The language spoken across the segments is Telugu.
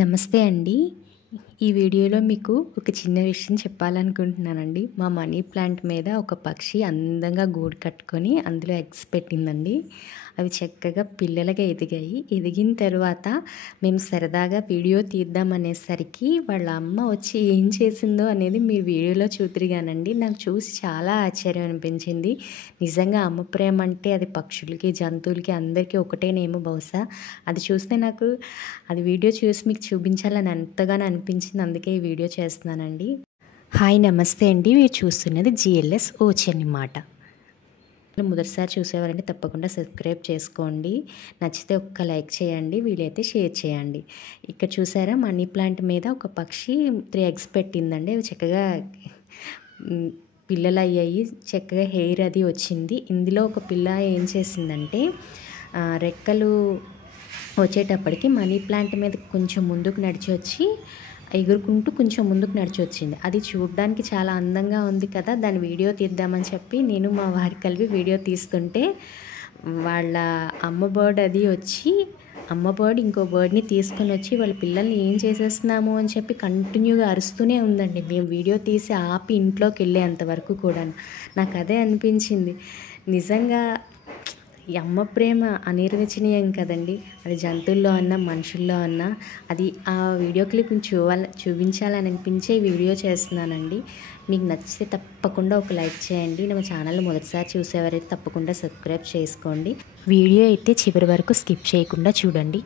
నమస్తే అండి. ఈ వీడియోలో మీకు ఒక చిన్న విషయం చెప్పాలనుకుంటున్నానండి. మా మనీ ప్లాంట్ మీద ఒక పక్షి అందంగా గూడు కట్టుకొని అందులో ఎగ్స్ పెట్టిందండి. అవి చక్కగా పిల్లలుగా ఎదిగాయి. ఎదిగిన తర్వాత మేము సరదాగా వీడియో తీద్దామనేసరికి వాళ్ళ అమ్మ వచ్చి ఏం చేసిందో అనేది మీరు వీడియోలో చూతురుగానండి. నాకు చూసి చాలా ఆశ్చర్యం అనిపించింది. నిజంగా అమ్మ ప్రేమ అంటే అది పక్షులకి, జంతువులకి అందరికీ ఒకటేనేమో బహుశా. అది చూస్తే నాకు అది వీడియో చూసి మీకు చూపించాలని ఎంతగానో అనిపించింది. అందుకే ఈ వీడియో చేస్తున్నానండి. హాయ్ నమస్తే అండి. మీరు చూస్తున్నది జిఎల్ఎస్ ఓచి అన్నమాట. మొదటిసారి చూసేవారంటే తప్పకుండా సబ్స్క్రైబ్ చేసుకోండి. నచ్చితే ఒక్క లైక్ చేయండి, వీలైతే షేర్ చేయండి. ఇక్కడ చూసారా మనీ ప్లాంట్ మీద ఒక పక్షి 3 ఎగ్స్ పెట్టిందండి. అవి చక్కగా పిల్లలు అయ్యాయి. చక్కగా హెయిర్ అది వచ్చింది. ఇందులో ఒక పిల్ల ఏం చేసిందంటే రెక్కలు వచ్చేటప్పటికి మనీ ప్లాంట్ మీద కొంచెం ముందుకు నడిచి వచ్చి ఎగురుకుంటూ కొంచెం ముందుకు నడిచి వచ్చింది. అది చూడడానికి చాలా అందంగా ఉంది కదా, దాని వీడియో తీద్దామని చెప్పి నేను మా వారి కలిపి వీడియో తీస్తుంటే వాళ్ళ అమ్మ బర్డ్ అది వచ్చి అమ్మ బర్డ్ ఇంకో బర్డ్ని తీసుకొని వచ్చి వాళ్ళ పిల్లల్ని ఏం చేసేస్తున్నాము అని చెప్పి కంటిన్యూగా అరుస్తూనే ఉందండి. మేము వీడియో తీసి ఆపి ఇంట్లోకి వెళ్ళేంతవరకు కూడా నాకు అదే అనిపించింది. నిజంగా ఈ అమ్మ ప్రేమ అనిర్వచనీయం కదండి. అది జంతువుల్లో అన్నా మనుషుల్లో అన్నా అది ఆ వీడియో క్లిప్ చూపించాలని అనిపించే వీడియో చేస్తున్నానండి. మీకు నచ్చితే తప్పకుండా ఒక లైక్ చేయండి. నా ఛానల్ మొదటిసారి చూసేవారైతే తప్పకుండా సబ్స్క్రైబ్ చేసుకోండి. వీడియో అయితే చివరి వరకు స్కిప్ చేయకుండా చూడండి.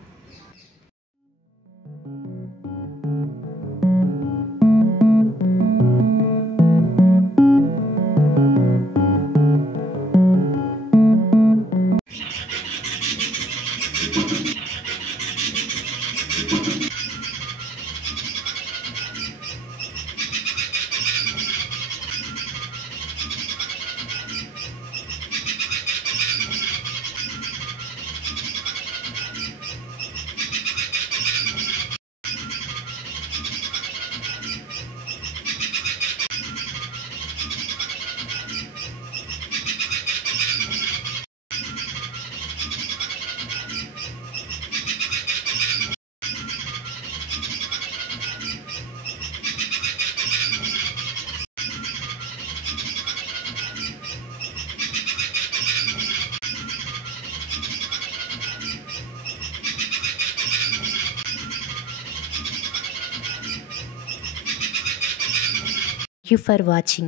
Thank you for watching.